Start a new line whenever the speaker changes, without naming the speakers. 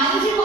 만지고